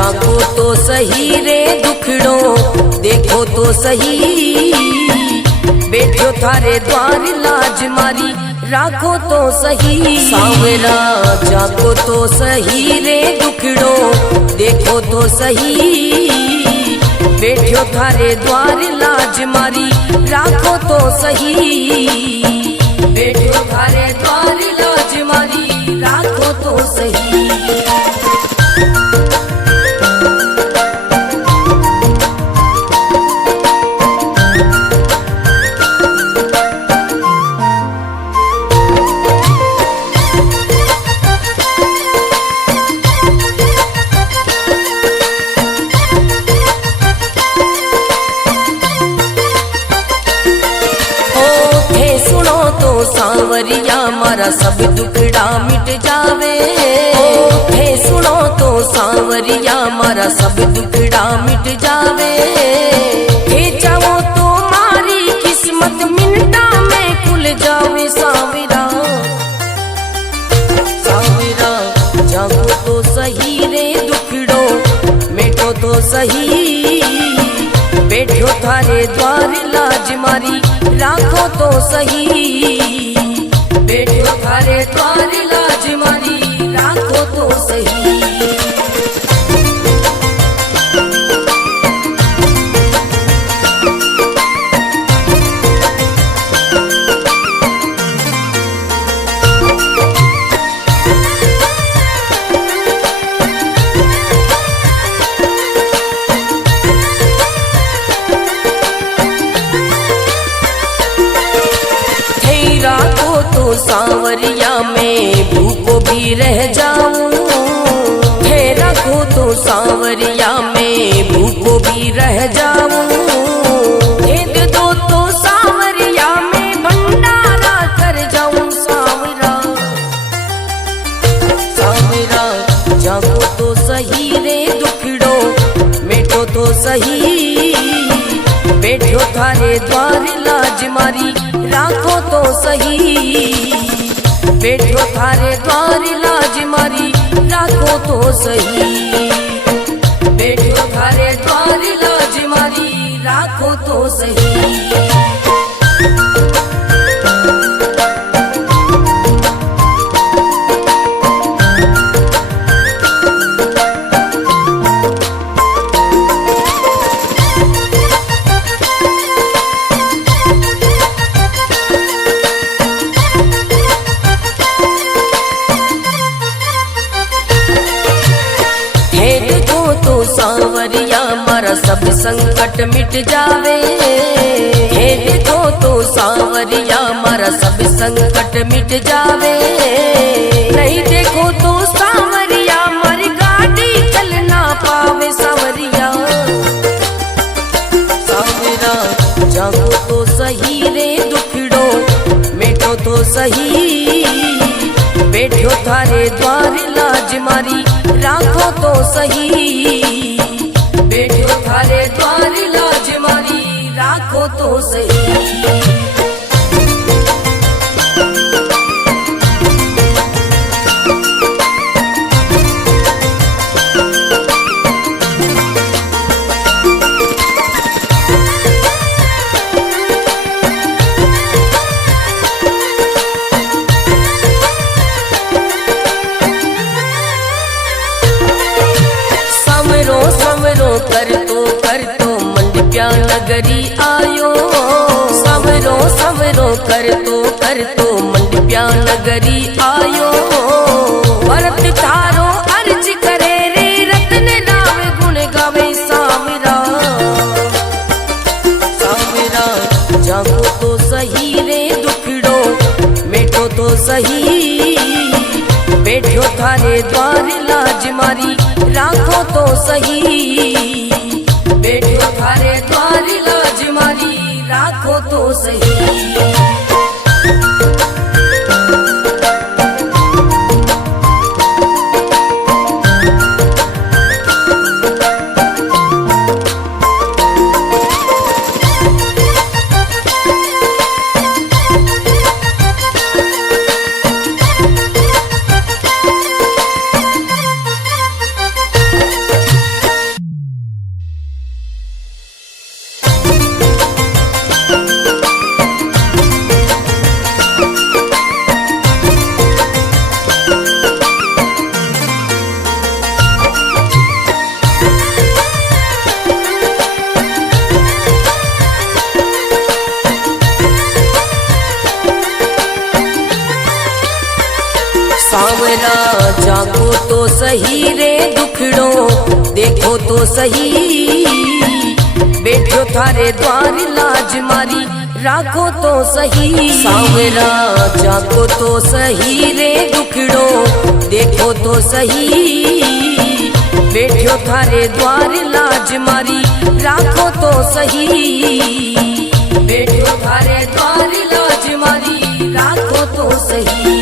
जागो तो सही रे दुखड़ो देखो तो सही, बैठो थारे द्वार लाज मारी राखो तो सही। सांवरा जागो तो सही रे दुखड़ो देखो तो सही, बैठो थारे द्वार लाज मारी राखो तो सही, बैठो थारे द्वार लाज मारी राखो तो सही। सांवरिया मारा सब दुखड़ा मिट जावे, हे सुनो तो सांवरिया मारा सब दुखड़ा मिट जावे, हे चाहो तो मारी किस्मत मिनटा में खुल जावे। सांवरा सांवरा जागो तो सही रे दुखड़ो मिटो तो सही, बैठो थारे द्वार लाज मारी राखो तो सही, बैठो थारे द्वार लाज मारी राखो तो सही। सांवरिया में भूखो भी रह जाऊं, हे रखो तो सांवरिया में भूखो भी रह जाऊं, भेद दो तो सांवरिया में भंडारा कर जाऊं। सांवरा सांवरा जागो तो सही रे दुखड़ो मिटो तो सही, बैठो थारे द्वार लाज मारी राखो तो सही, बैठो थारे द्वार लाज मारी राखो तो सही, बैठो थारे द्वार लाज मारी राखो तो सही। सांवरिया मारा सब संकट मिट जावे, हे देखो तो सांवरिया मारा सब संकट मिट जावे, नहीं देखो तो सांवरिया मारी गाड़ी चल ना पावे। सांवरिया सांवरा जागो तो सही रे दुखड़ो मिटो तो सही, बैठो थारे द्वार लाज मारी राखो तो सही, बैठो थारे द्वार लाज मारी राखो तो सही। कर तो मंडप्या नगरी आयो, संवरो संवरो कर तो मंडप्या नगरी आयो, भरत थारो अर्ज करे रे रतन नाम गुण गावे। सांवरा सांवरा जागो तो सही रे दुखड़ो मिटो तो सही, बैठो थारे द्वार लाज मारी राखो तो सही, बैठो थारे द्वार लाज मारी राखो तो सही। देखो तो सही, बैठो थारे द्वार लाज मारी राखो तो सही। सांवरा जाको तो सही रे दुखड़ो देखो तो सही, बैठो थारे द्वार लाज मारी राखो तो सही, बैठो थारे द्वार लाज मारी राखो तो सही।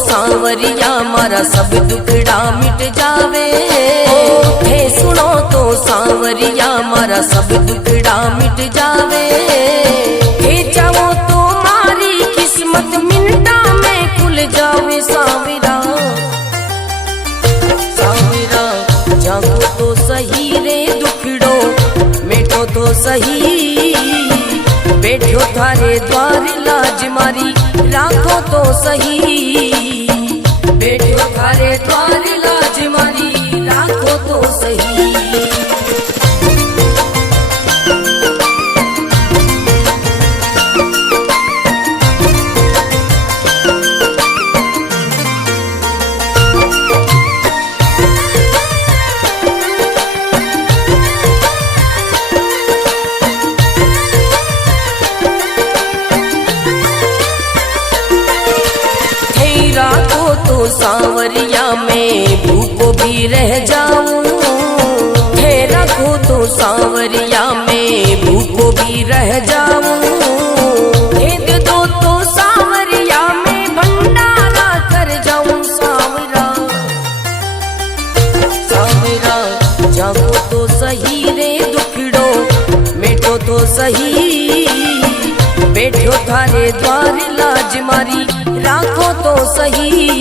सांवरिया मारा सब दुखड़ा मिट जावे, हे सुनो तो सांवरिया मारा सब दुखड़ा मिट जावे। हे चाहो तो मारी किस्मत मिनटा में खुल जावे। सांवरा सांवरा जागो तो सही रे दुखड़ो मिटो तो सही, बैठो थारे द्वार लाज मारी राखो तो सही, बैठो थारे द्वार लाज मारी राखो तो सही। सांवरिया में भूखो भी रह जाऊं, हे रखो तो सांवरिया में भूखो भी रह जाऊं। हे दे दो तो सांवरिया में भंडारा कर जाऊं। सांवरा सांवरा जागो तो सही रे दुखड़ो मिटो तो सही, बैठो थारे द्वार लाज मारी राखो तो सही,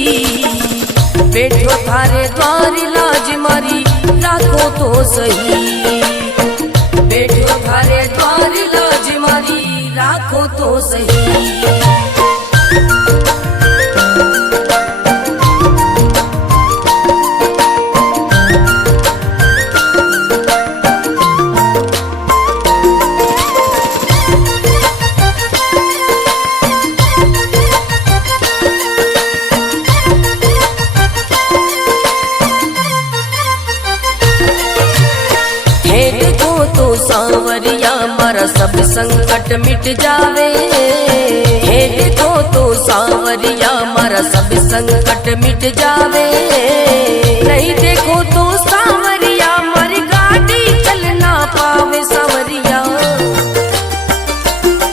बैठो थारे द्वार लाज मारी राखो तो सही, बैठो थारे द्वार लाज मारी राखो तो सही। सांवरिया मारा सब संकट मिट जावे, हे देखो तो सांवरिया मारा सब संकट मिट जावे। नहीं देखो तो सांवरिया मारी गाड़ी चल ना पावे। सांवरिया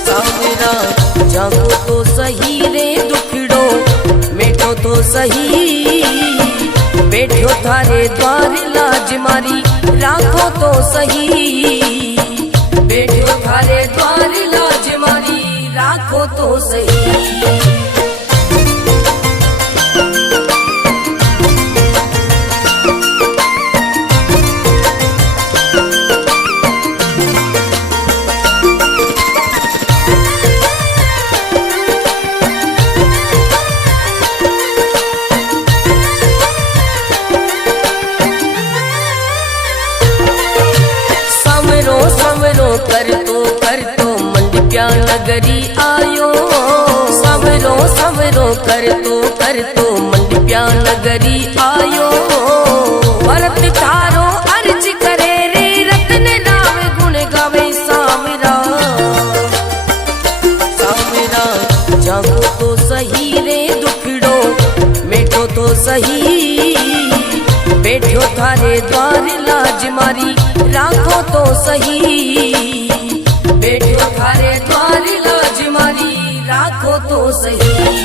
सांवरा जागो तो सही रे दुखड़ो मिटो तो सही, बैठो थारे द्वार लाज मारी राखो तो सही, बैठो थारे द्वार लाज मारी राखो तो सही। कर तो मंडप्या नगरी आयो। सवरो सवरो कर तो मंडप्या नगरी आयो। भरत तारो अर्ज करे रे रत्न नाम गुण गावे। सांवरा सांवरा जागो तो सही रे दुखड़ो मिटो तो सही, बैठो थारे द्वार लाज मारी राखो तो सही, बैठो थारे द्वार लाज मारी राखो तो सही।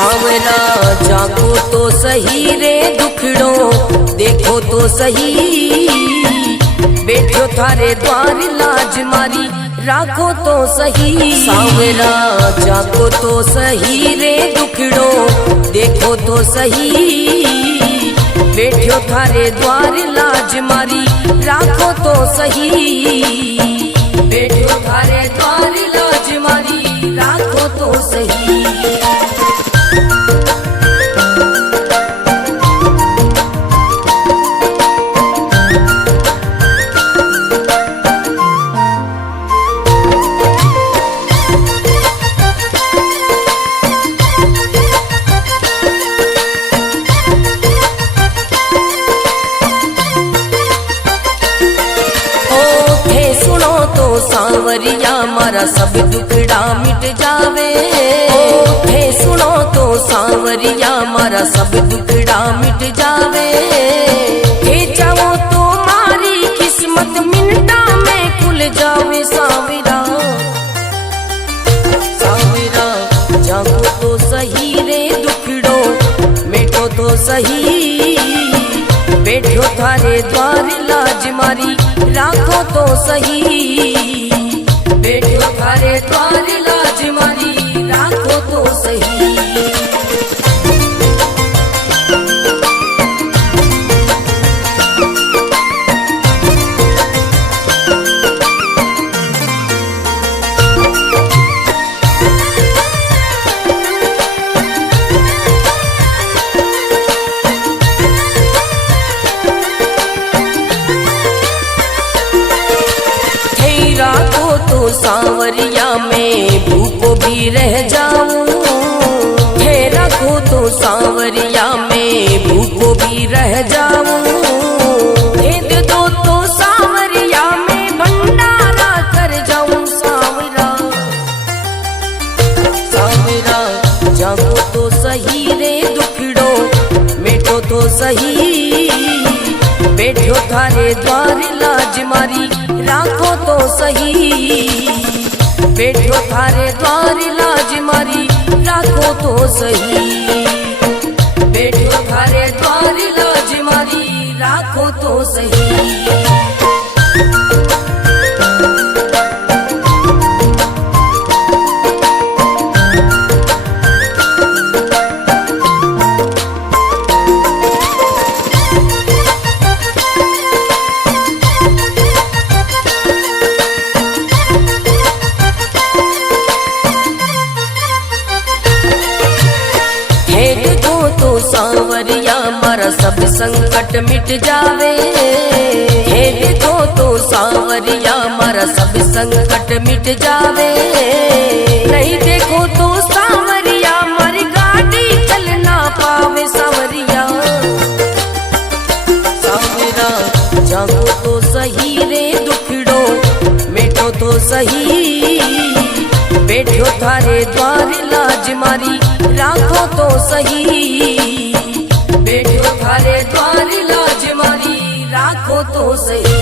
सांवरा जागो तो सही रे दुखड़ो देखो तो सही, बैठो थारे द्वार लाज मारी राखो तो सही। सांवरा जागो तो सही रे दुखड़ो देखो तो सही, बैठो थारे द्वार लाज मारी राखो तो सही, बैठो थारे द्वार लाज मारी राखो तो सही। सांवरिया मारा सब दुखड़ा मिट जावे, थे सुनो तो सांवरिया मारा सब दुखड़ा मिट जावे, थे चाहो तो मारी किस्मत मिनटा में खुल जावे। सांवरा सांवरा जागो तो सही रे दुखड़ो मिटो तो सही, बैठो थारे द्वार लाज मारी राखो तो सही, बैठो थारे द्वार लाज मारी राखो तो सही। सांवरिया में भूखो भी रह जाऊं, है रखो तो सांवरिया में भूखो भी रह जाऊं, भेद दो तो सांवरिया में भंडारा कर जाऊं। सांवरा सांवरा जागो तो सही रे दुखड़ो मिटो तो सही, बैठो थारे द्वार लाज मारी राखो तो सही, बैठो थारे द्वार लाज मारी राखो तो सही, बैठो थारे द्वार लाज मारी राखो तो सही। सांवरिया मारा सब संकट मिट जावे, हे देखो तो सांवरिया मारा सब संकट मिट जावे, नहीं देखो तो सांवरिया मारी गाड़ी चल ना पावे। सांवरिया सांवरा जागो तो सही रे दुखड़ो मिटो तो सही, बैठो थारे द्वार लाज मारी राखो तो सही, बैठो थारे द्वार लाज मारी राखो तो सही।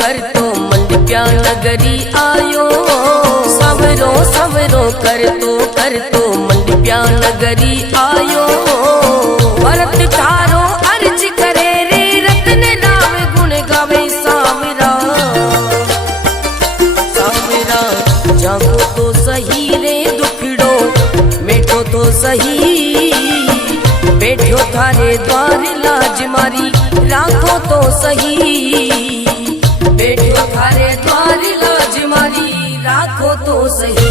कर तो मंडप्या नगरी आयो, सवरो सवरो कर तो मंडप्या नगरी आयो, भरत थारो अर्ज करे रे रतन राम गुण गावे। सांवरा सांवरा जागो तो सही रे दुखड़ो मिटो तो सही, बैठो थारे द्वार लाज मारी राखो तो सही, बैठो थारे द्वार लाज मारी राखो तो सही।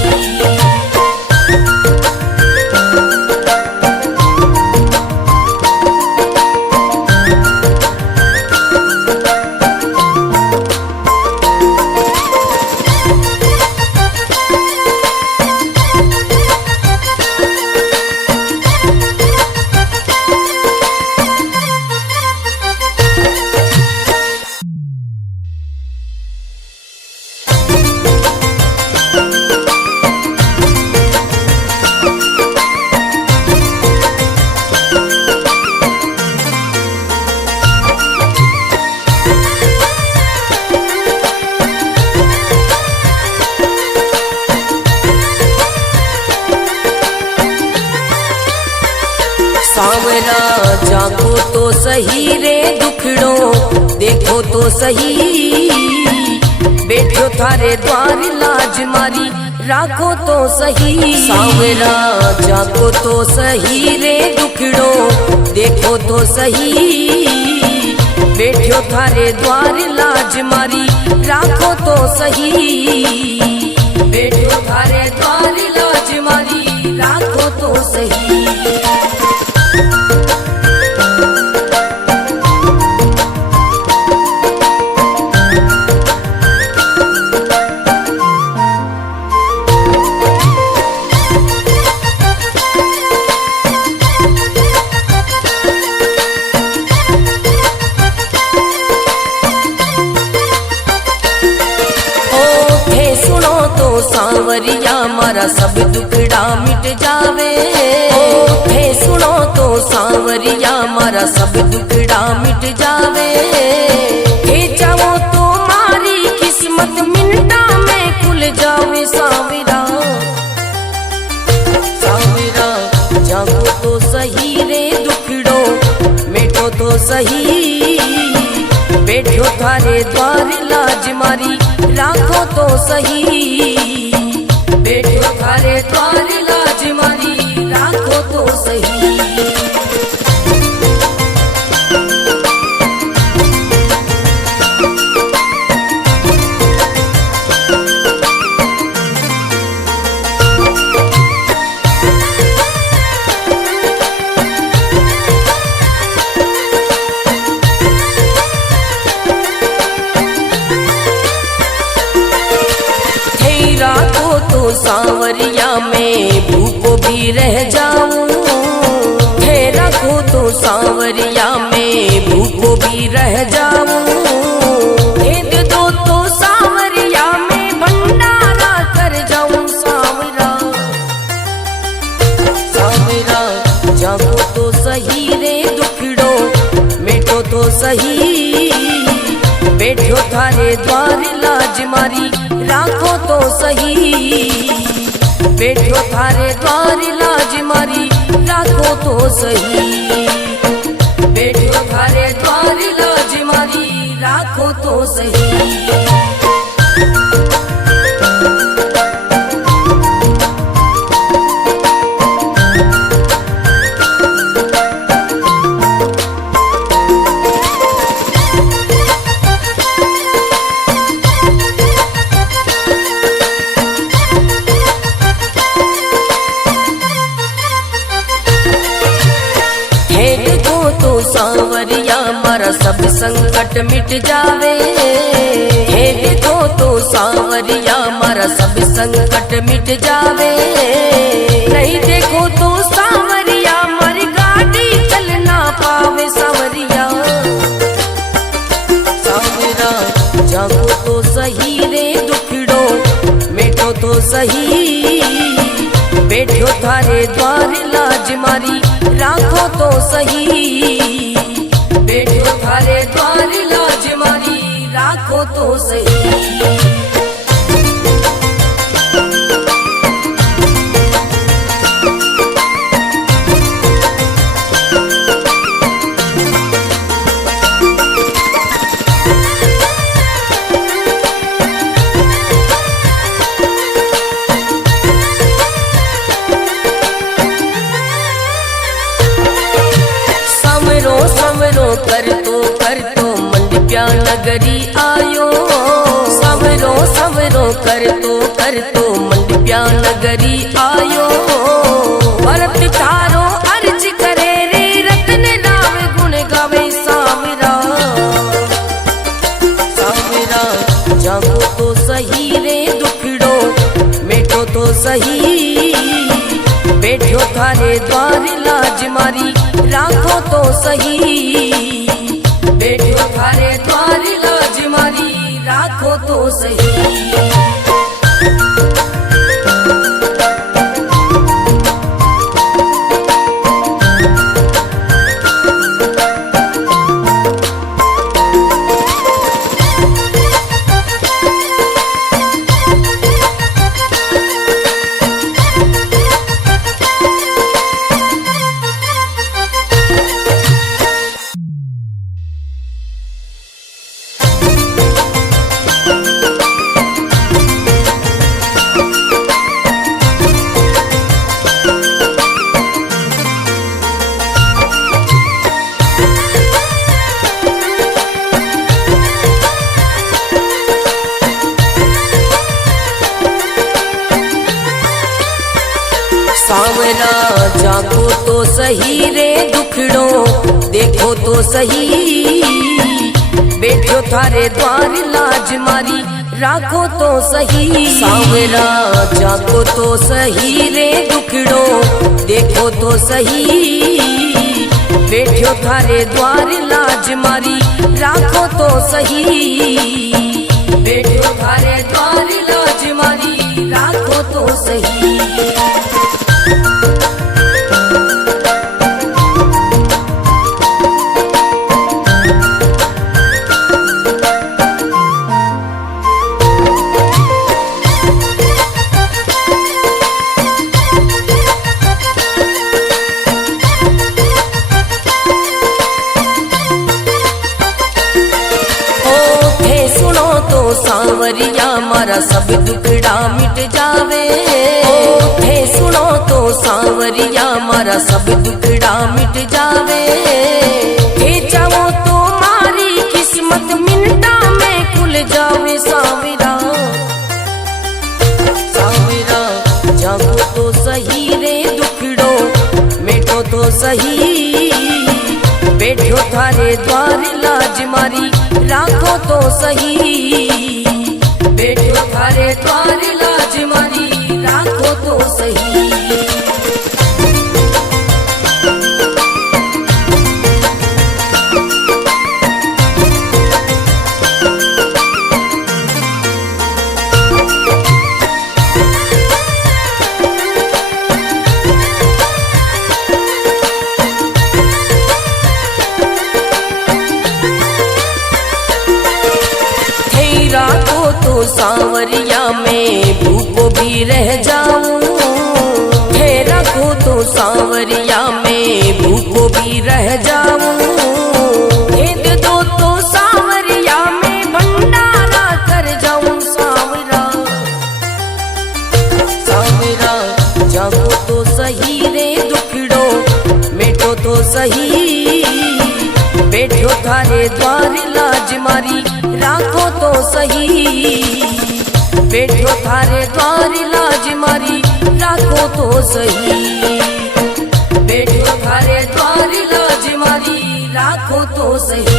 सांवरा जाको तो सही रे दुखड़ो देखो तो सही, बैठो थारे द्वार लाज मारी राखो तो सही। सांवरा जाको तो सही रे दुखड़ो देखो तो सही, बैठो थारे द्वार लाज मारी राखो तो सही, बैठो थारे द्वार लाज मारी राखो तो सही। सांवरिया मारा सब दुखड़ा मिट जावे, थे सुनो तो सांवरिया मारा सब दुखड़ा मिट जावे, थे जाओ तो मारी किस्मत मिनटा में खुल जावे। सांवरा सांवरा जागो तो सही रे दुखड़ो मिटो तो सही, बैठो थारे द्वार लाज मारी राखो तो सही, बैठो थारे द्वार लाज मारी राखो तो सही। सांवरिया में भूखो भी रह जाऊं, थे रखो तो सांवरिया में भूखो भी रह जाऊं, भेद दो तो सांवरिया में भंडारा कर जाऊं। सांवरा सांवरा जागो तो सही रे दुखड़ो मिटो तो सही, बैठो थारे द्वार लाज मारी राखो तो सही, बैठो थारे द्वार लाज मारी राखो तो सही, बैठो थारे द्वार लाज मारी राखो तो सही। सांवरिया मारा सब संकट मिट जावे, हे देखो तो सांवरिया मारा सब संकट मिट जावे, नहीं देखो तो सांवरिया मारी गाड़ी चल ना पावे। सांवरिया सांवरा जागो तो सही रे दुखड़ो मिटो तो सही, बैठो थारे द्वार लाज मारी राखो तो सही, बैठो थारे द्वार लाज मारी राखो तो सही। कर तो मंडप्या नगरी आयो, सवरो सवरो कर तो मंडप्या नगरी आयो, भरत तारो अर्ज करे रे रतन राव गुण गावे। सांवरा सांवरा जागो तो सही रे दुखड़ो मिटो तो सही, बैठो थारे द्वार लाज मारी राखो तो सही, बैठो थारे द्वार लाज मारी राखो तो सही। जागो तो सही रे दुखड़ो देखो तो सही, बैठो थारे द्वार लाज मारी राखो तो सही। सांवरा जागो तो सही रे दुखड़ो देखो तो सही, बैठो थारे द्वार लाज मारी राखो तो सही, बैठो थारे द्वार लाज मारी राखो तो सही। सांवरिया मारा सब दुखड़ा मिट जावे, थे सुनो तो सांवरिया मारा सब दुखड़ा मिट जावे, थे चाहो तो मारी किस्मत मिनटा में खुल जावे। सांवरा सांवरा जागो तो सही रे दुखड़ो मिटो तो सही, बैठो थारे द्वार लाज मारी राखो तो सही, बैठो थारे द्वार लाज मारी राखो तो सही। राखो तो सांवरिया में भूखो भी रह जाऊं, हे रखो तो सांवरिया में भूखो भी रह जाऊं, भेद दो तो सांवरिया में भंडारा कर जाऊं। सांवरा सांवरा जागो तो सही रे दुखड़ो मिटो तो सही, बैठो थारे द्वार लाज मारी राखो तो सही, बैठो थारे द्वार लाज मारी राखो तो सही, बैठो थारे द्वार लाज मारी राखो तो सही।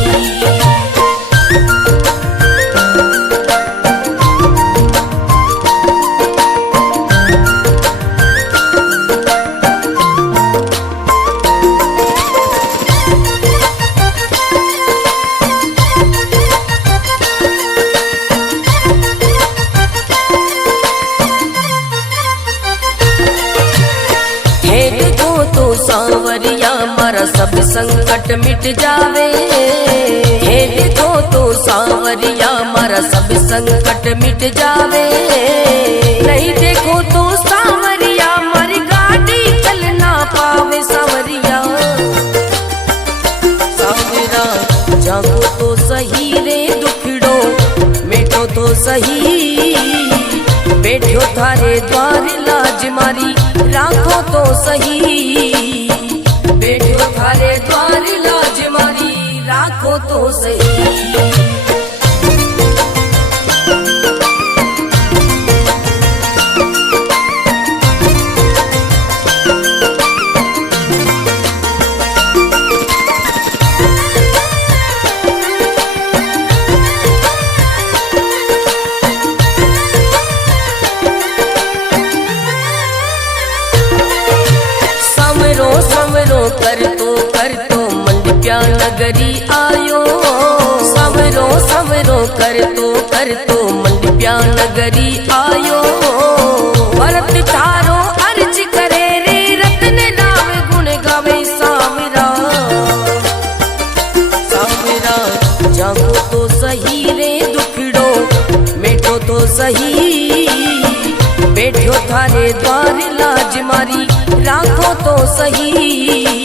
सांवरिया मारा सब संकट मिट जावे, हे देखो तो सांवरिया मारा सब संकट मिट जावे, नहीं देखो तो सांवरिया मारी गाड़ी चल ना पावे। सांवरिया सांवरा जागो तो सही रे दुखड़ो मिटो तो सही, बैठो थारे द्वार लाज मारी राखो तो सही, बैठो थारे द्वार लाज मारी राखो तो सही। समरो कर तो मंडप्या नगरी आयो, समरो कर तो मंडप्या नगरी आयो, भरत थारो अर्ज करे रे रत्न राव गुण गावे। सांवरा सांवरा जागो तो सही रे दुखड़ो मिटो तो सही, बैठो थारे द्वार लाज मारी राखो तो सही,